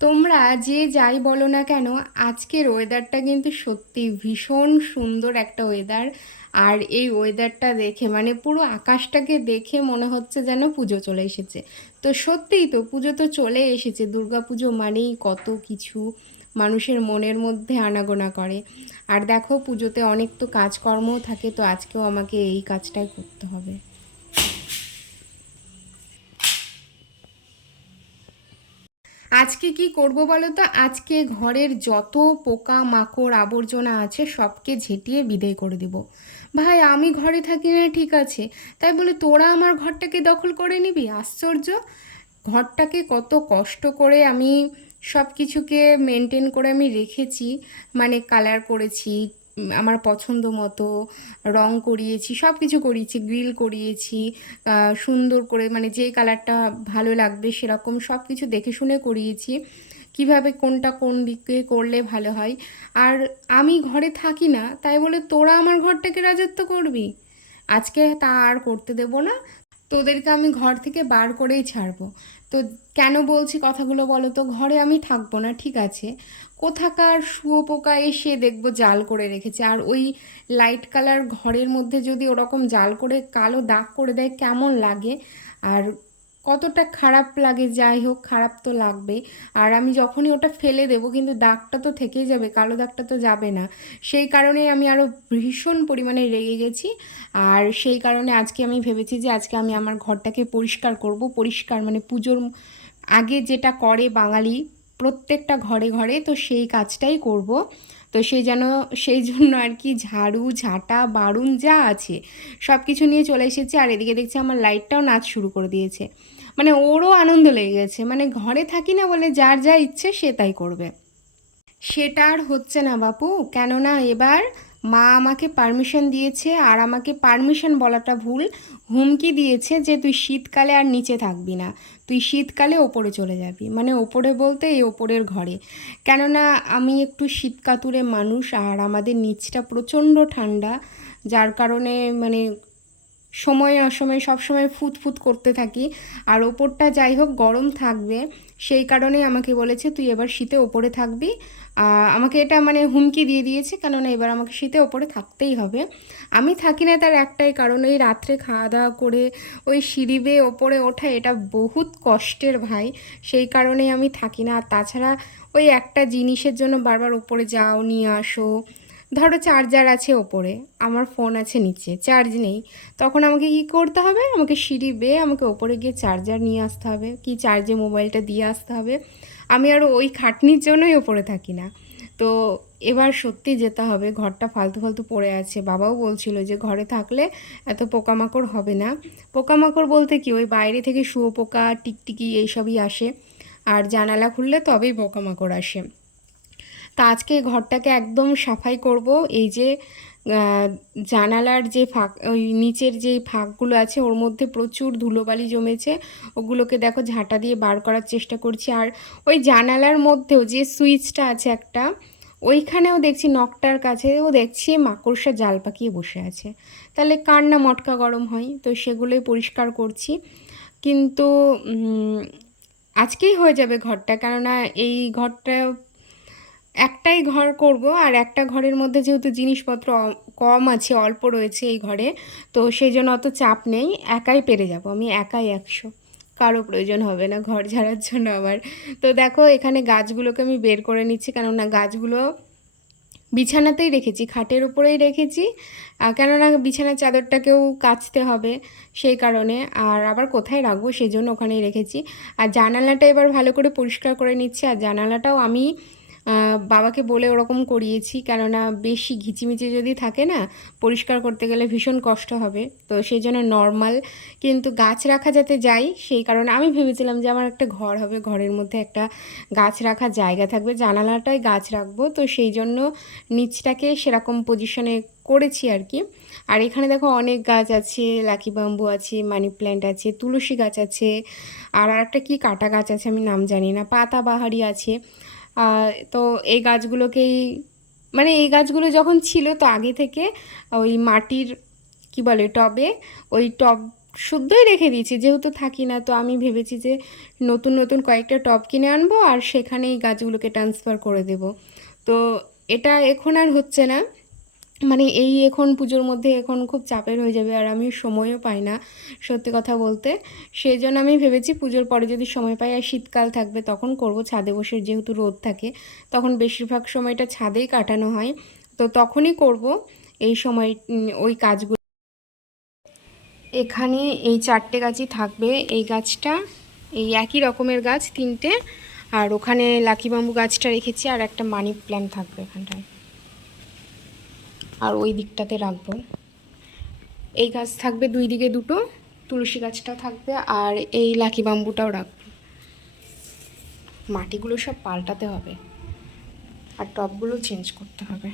তোমরা যে যাই বলো না কেন, আজকের ওয়েদারটা কিন্তু সত্যি ভীষণ সুন্দর একটা ওয়েদার। আর এই ওয়েদারটা দেখে মানে পুরো আকাশটাকে দেখে মনে হচ্ছে যেন পুজো চলে এসেছে। তো সত্যিই তো পুজো তো চলে এসেছে, দুর্গা পুজো মানেই কত কিছু মানুষের মনের মধ্যে আনাগোনা করে। আর দেখো পুজোতে অনেক তো কাজকর্মও থাকে, তো আজকেও আমাকে এই কাজটাই করতে হবে। আজকে কি করব বলো তো, আজকে ঘরের যত পোকা মাকড় আবর্জনা আছে সবকে ঝেঁটিয়ে বিদায় করে দেব। ভাই আমি ঘরে থাকি না ঠিক আছে, তাই বলে তোরা আমার ঘরটাকে দখল করে নিবি? আশ্চর্য! ঘরটাকে কত কষ্ট করে আমি সব কিছুকে মেনটেন করে আমি রেখেছি, মানে কালার করেছি, আমার পছন্দ মতো রং করিয়েছি, সব কিছু করিয়েছি, গ্রিল করিয়েছি, সুন্দর করে মানে যেই কালারটা ভালো লাগবে সেরকম সব কিছু দেখে শুনে করিয়েছি, কিভাবে কোনটা কোন দিকে করলে ভালো হয়। আর আমি ঘরে থাকি না তাই বলে তোরা আমার ঘরটাকে রাজত্ব করবি? আজকে তা আর করতে দেব না, তোদেরকে আমি ঘর থেকে বার করেই ছাড়বো। তো কেন বলছি কথাগুলো বলো তো, ঘরে আমি থাকবো না ঠিক আছে, কোথাকার শুয়োপোকা এসে দেখবো জাল করে রেখেছে, আর ওই লাইট কালার ঘরের মধ্যে যদি ওরকম জাল করে কালো দাগ করে দেয় কেমন লাগে, আর কতটা খারাপ লাগে। যাই হোক, খারাপ তো লাগবে। আর আমি যখনই ওটা ফেলে দেবো কিন্তু দাগটা তো থেকেই যাবে, কালো দাগটা তো যাবে না। সেই কারণেই আমি আরও ভীষণ পরিমাণে রেগে গেছি। আর সেই কারণে আজকে আমি ভেবেছি যে আজকে আমি আমার ঘরটাকে পরিষ্কার করব। পরিষ্কার মানে পুজোর আগে যেটা করে বাঙালি প্রত্যেকটা ঘরে ঘরে, তো সেই কাজটাই করব। তো সেই জন্য আর কি ঝাড়ু ঝাঁটা বারুন যা আছে সব কিছু নিয়ে চলে এসেছি। আর এদিকে দেখছি আমার লাইটটাও নাচ শুরু করে দিয়েছে, মানে ওরও আনন্দ লেগে গেছে, মানে ঘরে থাকি না বলে যার যা ইচ্ছে সে তাই করবে। সেটা আর হচ্ছে না বাপু, কেননা এবার মা আমাকে পারমিশন দিয়েছে, আর আমাকে পারমিশন বলাটা ভুল, হুমকি দিয়েছে যে তুই শীতকালে আর নিচে থাকবি না, তুই শীতকালে ওপরে চলে যাবি, মানে ওপরে বলতে এই ওপরের ঘরে। কেননা আমি একটু শীতকাতুরে মানুষ, আর আমাদের নিচটা প্রচণ্ড ঠান্ডা, যার কারণে মানে সময় অসময়ে সবসময় ফুট ফুট করতে থাকি। আর ওপরটা যাই হোক গরম থাকবে, সেই কারণেই আমাকে বলেছে তুই এবার শীতে ওপরে থাকবি। আমাকে এটা মানে হুমকি দিয়ে দিয়েছে, কেননা এবার আমাকে শীতে ওপরে থাকতেই হবে। আমি থাকি না তার একটাই কারণ, ওই রাত্রে খাওয়া দাওয়া করে ওই সিঁড়ি বেয়ে ওপরে ওঠা এটা বহুত কষ্টের ভাই, সেই কারণেই আমি থাকি না। আর তাছাড়া ওই একটা জিনিসের জন্য বারবার ওপরে যাও নিয়ে আসো, ধরো চার্জার আছে ওপরে, আমার ফোন আছে নিচে, চার্জ নেই, তখন আমাকে কি করতে হবে, আমাকে সিঁড়ি বেয়ে আমাকে ওপরে গিয়ে চার্জার নিয়ে আসতে হবে, কি চার্জে মোবাইলটা দিয়ে আসতে হবে। আমি আরও ওই খাটনির জন্যই ওপরে থাকি না। তো এবার সত্যি যেতে হবে, ঘরটা ফালতু ফালতু পড়ে আছে। বাবাও বলছিল যে ঘরে থাকলে এত পোকামাকড় হবে না। পোকামাকড় বলতে কি, ওই বাইরে থেকে শুয়োপোকা টিকটিকি এইসবই আসে, আর জানালা খুললে তবেই পোকামাকড় আসে। তা আজকে ঘরটাকে একদম সাফাই করব। এই যে জানালার যে ফাঁক, ওই নিচের যে ফাঁকগুলো আছে ওর মধ্যে প্রচুর ধুলোবালি জমেছে, ওগুলোকে দেখো ঝাঁটা দিয়ে বার করার চেষ্টা করছি। আর ওই জানালার মধ্যেও যে সুইচটা আছে একটা, ওইখানেও দেখছি নখটার কাছেও দেখছি মাকড়সা জাল পাকিয়ে বসে আছে। তাহলে কার না মটকা গরম হয়, তো সেগুলোই পরিষ্কার করছি। কিন্তু আজকেই হয়ে যাবে ঘরটা, কেননা এই ঘরটা একটাই ঘর করব, আর একটা ঘরের মধ্যে যেহেতু জিনিসপত্র কম আছে, অল্প রয়েছে এই ঘরে, তো সেই জন্য অত চাপ নেই, একাই পেরে যাব, আমি একাই 100, কারো প্রয়োজন হবে না ঘর ঝাড়ার জন্য আমার। তো দেখো এখানে গাছগুলোকে আমি বের করে নিচ্ছি, কেননা গাছগুলো বিছানাতেই রেখেছি, খাটের উপরেই রেখেছি, কেননা বিছানার চাদরটাকেও কাচতে হবে, সেই কারণে। আর আবার কোথায় রাখবো সেই জন্য ওখানেই রেখেছি। আর জানালাটা এবার ভালো করে পরিষ্কার করে নিচ্ছি, আর জানালাটাও আমি বাবাকে বলে ওরকম করিয়েছি, কেননা বেশি ঘিচিমিচি যদি থাকে না পরিষ্কার করতে গেলে ভীষণ কষ্ট হবে, তো সেই জন্য নর্মাল। কিন্তু গাছ রাখা যাতে যাই, সেই কারণে আমি ভেবেছিলাম যে আমার একটা ঘর হবে, ঘরের মধ্যে একটা গাছ রাখার জায়গা থাকবে, জানালাটায় গাছ রাখবো, তো সেই জন্য নিচটাকে সেরকম পজিশনে করেছি আর কি। আর এখানে দেখো অনেক গাছ আছে, লাকি বাম্বু আছে, মানি প্ল্যান্ট আছে, তুলসী গাছ আছে, আর একটা কি কাটা গাছ আছে আমি নাম জানি না, পাতাবাহারি আছে। তো এই গাছগুলোকেই মানে এই গাছগুলো যখন ছিল তো আগে থেকে ওই মাটির কি বলে টবে, ওই টব শুদ্ধই রেখে দিয়েছি, যেহেতু থাকি না তো আমি ভেবেছি যে নতুন নতুন কয়েকটা টব কিনে আনবো আর সেখানেই গাছগুলোকে ট্রান্সফার করে দেব। তো এটা এখন আর হচ্ছে না, মানে এই এখন পুজোর মধ্যে এখন খুব চাপের হয়ে যাবে আর আমি সময়ও পাই না সত্যি কথা বলতে। সেই জন্য আমি ভেবেছি পুজোর পরে যদি সময় পাই আর শীতকাল থাকবে তখন করব, ছাদে বসে যেহেতু রোদ থাকে তখন বেশিরভাগ সময়টা ছাদেই কাটানো হয়, তো তখনই করব এই সময় ওই কাজগুলো। এখানে এই 4টে গাছই থাকবে, এই গাছটা, এই একই রকমের গাছ 3টে, আর ওখানে লাকি বাম্বু গাছটা রেখেছি আর একটা মানি প্ল্যান্ট থাকবে এখানটায়, আর ওই দিকটাতে রাখবো। এই গাছ থাকবে 2 দিকে 2টো, তুলসী গাছটা থাকবে আর এই লাকি বাম্বুটাও রাখবো। মাটিগুলো সব পাল্টাতে হবে আর টবগুলো চেঞ্জ করতে হবে,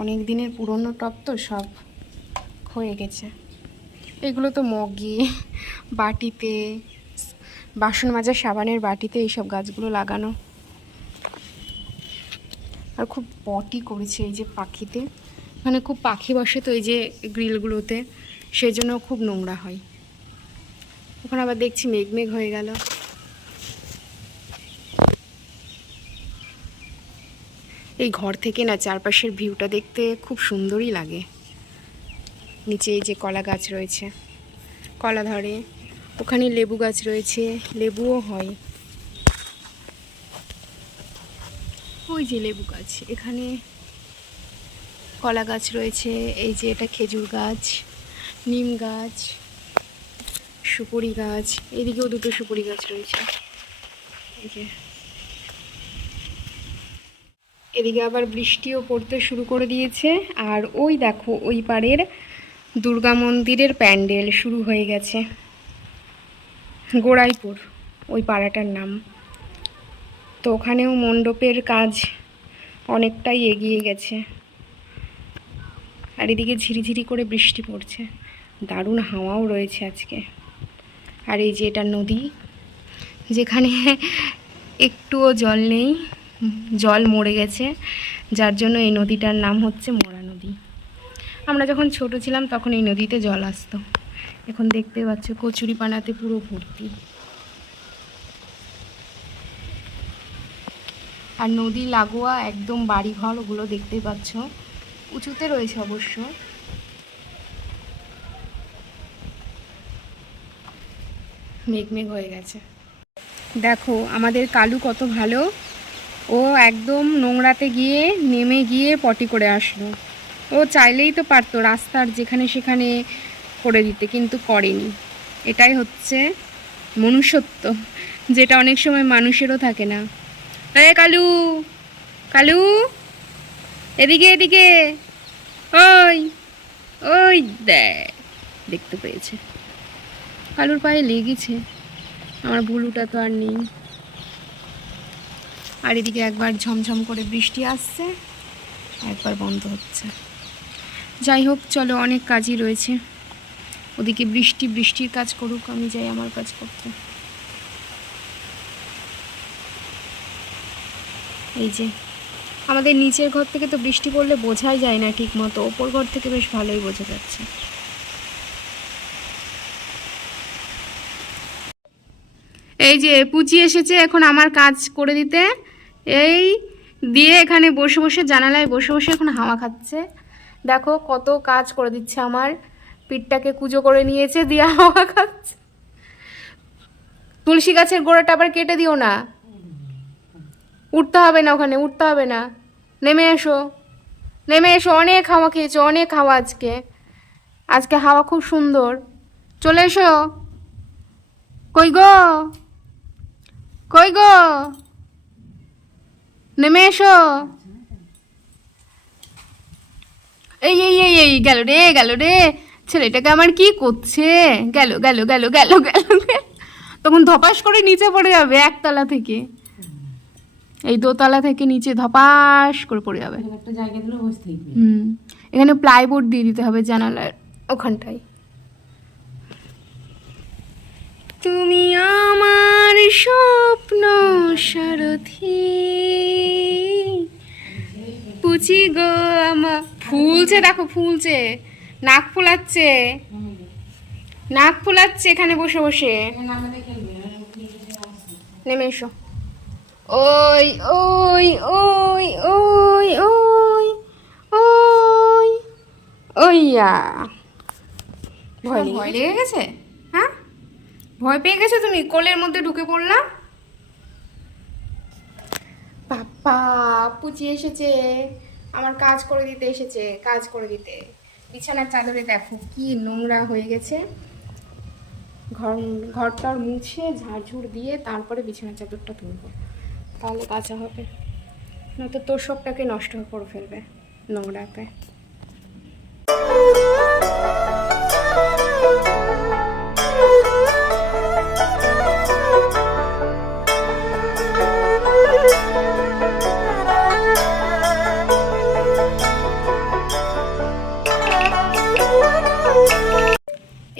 অনেক দিনের পুরনো টব তো সব হয়ে গেছে। এগুলো তো মগে, বাটিতে, বাসন মাজার সাবানের বাটিতে এইসব গাছগুলো লাগানো। আর খুব পটি করেছে এই যে পাখিতে, মানে খুব পাখি বসে তো এই যে গ্রিলগুলোতে, সেই জন্য খুব নোংরা হয়। ওখানে আবার দেখছি মেঘ মেঘ হয়ে গেল। এই ঘর থেকে না চারপাশের ভিউটা দেখতে খুব সুন্দরই লাগে। নিচে এই যে কলা গাছ রয়েছে, কলা ধরে, ওখানে লেবু গাছ রয়েছে, লেবুও হয়, ওই যে লেবু গাছ, এখানে কলা গাছ রয়েছে, এই যে এটা খেজুর গাছ, নিম গাছ, সুপুরি গাছ, এদিকেও 2টো সুপুরি গাছ রয়েছে। এই যে এদিকে আবার বৃষ্টিও পড়তে শুরু করে দিয়েছে, আর ওই দেখো ওই পাড়ের দুর্গা মন্দিরের প্যান্ডেল শুরু হয়ে গেছে, গোড়াইপুর ওই পাড়াটার নাম। তো ওখানেও মণ্ডপের কাজ অনেকটাই এগিয়ে গেছে, আর এদিকে ঝিরিঝিরি করে বৃষ্টি পড়ছে, দারুণ হাওয়াও রয়েছে আজকে। আর এই যে এটা নদী, যেখানে একটুও জল নেই, জল মরে গেছে, যার জন্য এই নদীটার নাম হচ্ছে মরা নদী। আমরা যখন ছোট ছিলাম তখন এই নদীতে জল আসতো, এখন দেখতে পাচ্ছ কচুরিপানাতে পুরো ভর্তি। আর নদী লাগোয়া একদম বাড়িঘর, ওগুলো দেখতেই পাচ্ছ, উঁচুতে রয়েছে অবশ্য। মেঘমেঘ হয়ে গেছে। দেখো আমাদের কালু কত ভালো, ও একদম নোংরাতে গিয়ে নেমে গিয়ে পটি করে আসলো। ও চাইলেই তো পারতো রাস্তার যেখানে সেখানে করে দিতে, কিন্তু করেনি। এটাই হচ্ছে মনুষ্যত্ব, যেটা অনেক সময় মানুষেরও থাকে না। এ কালু, কালু, এদিকে এদিকে, ওই ওই দেখতে পেয়েছে, কালুর পায়ে লেগেছে, আমার ভুলুটা তো আর নেই। আর এদিকে একবার ঝমঝম করে বৃষ্টি আসছে, একবার বন্ধ হচ্ছে। যাই হোক চলো, অনেক কাজই রয়েছে, ওদিকে বৃষ্টির কাজ করুক, আমি যাই আমার কাজ করতে। এই যে আমাদের নিচের ঘর থেকে তো বৃষ্টি পড়লে বোঝাই যায় না ঠিক মতো, ওপর ঘর থেকে বেশ ভালোই বোঝা যাচ্ছে। এই যে পুচি এসেছে এখন আমার কাজ করে দিতে, এই দিয়ে এখানে বসে বসে জানালায় বসে বসে এখন হাওয়া খাচ্ছে। দেখো কত কাজ করে দিচ্ছে, আমার পিঠটাকে কুজো করে নিয়েছে, দিয়ে হাওয়া খাচ্ছে। তুলসী গাছের গোড়াটা আবার কেটে দিও না, উঠতে হবে না, ওখানে উঠতে হবে না, নেমে এসো, নেমে এসো, অনেক হাওয়া খেয়েছো, অনেক হাওয়া আজকে, আজকে হাওয়া খুব সুন্দর, চলে এসো। কই গো, কই গো, নেমে এসো। এই এই এই এই গেল রে, গেল রে, ছেলেটাকে আমার কি করছে, গেল গেল গেল গেল গেল, তখন ধপাস করে নিচে পড়ে যাবে একতলা থেকে, এই দোতলা থেকে নিচে ধপাস করে পড়ে যাবে। এখানে প্লাইবোর্ড দিয়ে দিতে হবে জানালার ওখানটায়। তুমি আমার স্বপ্ন সারথি, পুচি গো আমার, ফুলছে দেখো ফুলছে, নাক ফুলাচ্ছে, নাক ফুলাচ্ছে এখানে বসে বসে। নেমে এসো। ওই ওই ওই ওই ওই ওই ওইয়া। ভয় লেগে গেছে? হ্যাঁ, ভয় পেয়ে গেছো তুমি? কোলের মধ্যে ঢুকে পড়লাম। বাপ্পা, পুচি এসেছে, আমার কাজ করে দিতে এসেছে, কাজ করে দিতে। বিছানার চাদরে দেখো কি নোংরা হয়ে গেছে। ঘরটার মুছে ঝাড়ঝুড় দিয়ে তারপরে বিছানার চাদরটা তুলবো, তাহলে কাঁচা হবে, নয়তো তোষকটাকে নষ্ট করে ফেলবে নোংরাতে।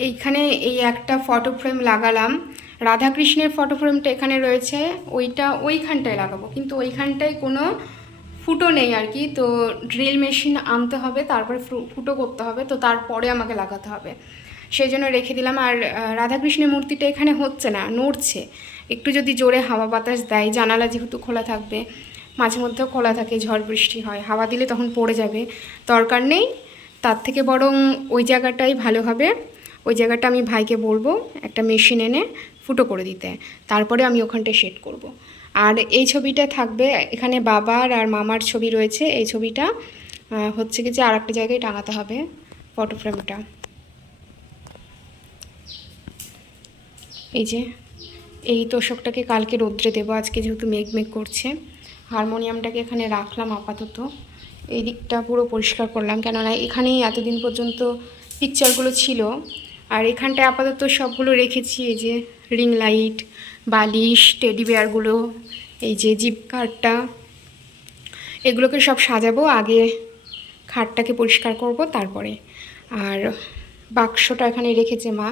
এইখানে এই একটা ফটো ফ্রেম লাগালাম, রাধাকৃষ্ণের ফটো ফ্রেমটা এখানে রয়েছে, ওইটা ওইখানটায় লাগাবো, কিন্তু ওইখানটায় কোনো ফুটো নেই আর কি। তো ড্রিল মেশিন আনতে হবে, তারপরে ফুটো করতে হবে, তো তারপরে আমাকে লাগাতে হবে, সেই জন্য রেখে দিলাম। আর রাধাকৃষ্ণের মূর্তিটা এখানে হচ্ছে না, নড়ছে। একটু যদি জোরে হাওয়া বাতাস দেয়, জানালা যেহেতু খোলা থাকবে, মাঝে মধ্যেও খোলা থাকে, ঝড় বৃষ্টি হয়, হাওয়া দিলে তখন পড়ে যাবে, দরকার নেই। তার থেকে বরং ওই জায়গাটাই ভালো হবে। ওই জায়গাটা আমি ভাইকে বলবো একটা মেশিন এনে ফুটো করে দিতে, তারপরে আমি ওখানটায় সেট করব। আর এই ছবিটা থাকবে, এখানে বাবার আর মামার ছবি রয়েছে, এই ছবিটা হচ্ছে কি যে আর একটা জায়গায় টাঙাতে হবে ফটো ফ্রেমটা। এই যে এই তোষকটাকে কালকে রোদ্রে দেবো, আজকে যেহেতু মেঘ মেঘ করছে। হারমোনিয়ামটাকে এখানে রাখলাম আপাতত, এই দিকটা পুরো পরিষ্কার করলাম, কেননা এখানেই এতদিন পর্যন্ত পিকচারগুলো ছিল। আর এখানটায় আপাতত সবগুলো রেখেছি, এই যে রিং লাইট, বালিশ, টেডি বেয়ারগুলো, এই যে জিপ কার্ডটা, এগুলোকে সব সাজাবো। আগে খাটটাকে পরিষ্কার করব তারপরে। আর বাক্সটা এখানে রেখেছে মা,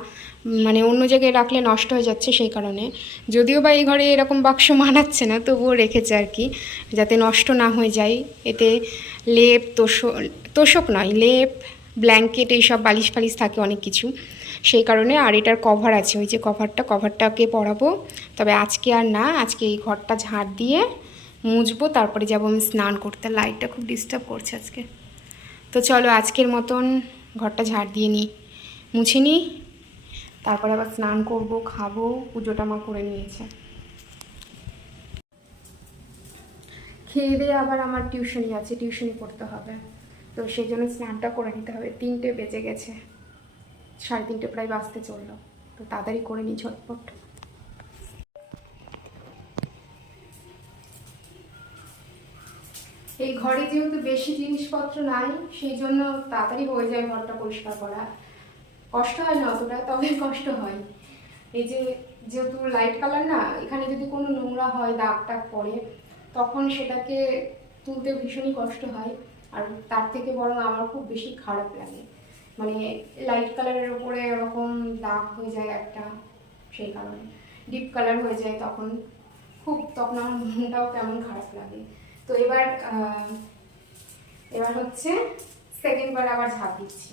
মানে অন্য জায়গায় রাখলে নষ্ট হয়ে যাচ্ছে, সেই কারণে। যদিও বা এই ঘরে এরকম বাক্স মানাচ্ছে না, তবুও রেখেছে আর কি, যাতে নষ্ট না হয়ে যায়। এতে লেপ, তোষক নয়, লেপ, ব্ল্যাঙ্কেট, এইসব বালিশ ফালিশ থাকে অনেক কিছু, সেই কারণে। আর এটার কভার আছে, ওই যে কভারটাকে পরাবো, তবে আজকে আর না, আজকে এই ঘরটা ঝাড় দিয়ে মুছবো, তারপরে যাবো আমি স্নান করতে। লাইটটা খুব ডিস্টার্ব করছে আজকে। তো চলো আজকের মতন ঘরটা ঝাড় দিয়ে নিই, মুছে নিই, তারপরে আবার স্নান করব, খাবো। পুজোটা মা করে নিয়েছে। খেয়ে দিয়ে আবার আমার টিউশনি আছে, টিউশনি পড়তে হবে, তো সেই জন্য স্নানটা করে নিতে হবে। 3টে বেজে গেছে, 3:30 প্রায় বাজতে চললো, তো তাড়াতাড়ি করে নিই ঝটপট। এই ঘরে যেহেতু বেশি জিনিসপত্র নাই, সেই জন্য তাড়াতাড়ি হয়ে যায় ঘরটা পরিষ্কার করা, কষ্ট হয় না অতটা, তবে কষ্ট হয়। এই যে যেহেতু লাইট কালার না, এখানে যদি কোনো নোংরা হয়, দাগ টাগ পড়ে, তখন সেটাকে তুলতে ভীষণই কষ্ট হয়। আর তার থেকে বরং আমার খুব বেশি খারাপ লাগে, মানে লাইট কালারের ওপরে এরকম দাগ হয়ে যায় একটা, সেই কারণে ডিপ কালার হয়ে যায়, তখন আমার মনটাও কেমন খারাপ লাগে। তো এবার হচ্ছে সেকেন্ডবার আবার ঝাড় দিচ্ছি,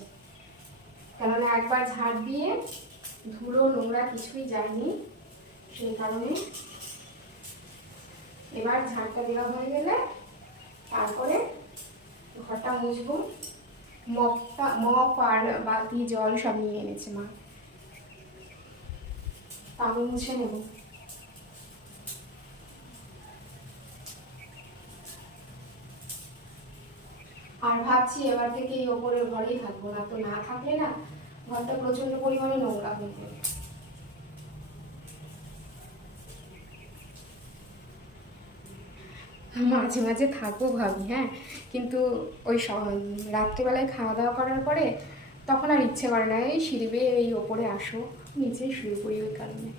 কেননা একবার ঝাড় দিয়ে ধুলো নোংরা কিছুই যায়নি, সেই কারণে এবার ঝাড়টা দেওয়া হয়ে গেলে তারপরে ঘরটা মুছবো। মপ আর বালতি জল সব নিয়ে এনেছে মা, আমি মুছে নেব। আর ভাবছি এবার থেকে এই ওপরের ঘরেই থাকবো, না তো না থাকলে না ঘরটা প্রচন্ড পরিমাণে নোংরা হয়ে যাবে। মাঝে মাঝে থাকবো ভাবি, হ্যাঁ, কিন্তু ওই রাত্রিবেলায় খাওয়া দাওয়া করার পরে তখন আর ইচ্ছে করে না, এই সিঁড়ি বেয়ে এই ওপরে আসো, নিচেই শুয়ে পড়ি, ওই কারণে।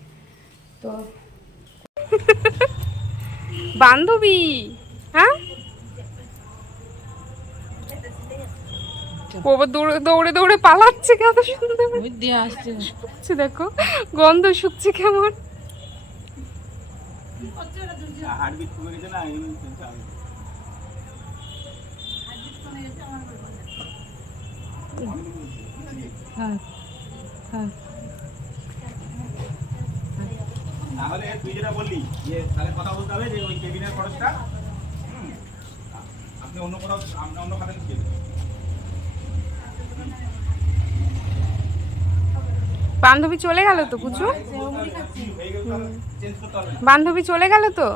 তো বান্ধবী, হ্যাঁ, দৌড়ে দৌড়ে দৌড়ে পালাচ্ছে, কত সুন্দর আসছে, দেখো গন্ধ শুকছে কেমন। হ্যাঁ হ্যাঁ তাহলে তুই যেটা বললি যে তাহলে কথা বলতে হবে যে ওই কেবিনের খরচটা আপনি অন্য কোথাও অন্য খাতে দিয়ে দেবেন। বান্ধবী চলে গেল তো পুচু, চেঞ্জ করতে হবে না। বান্ধবী চলে গেল তো।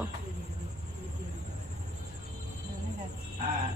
হ্যাঁ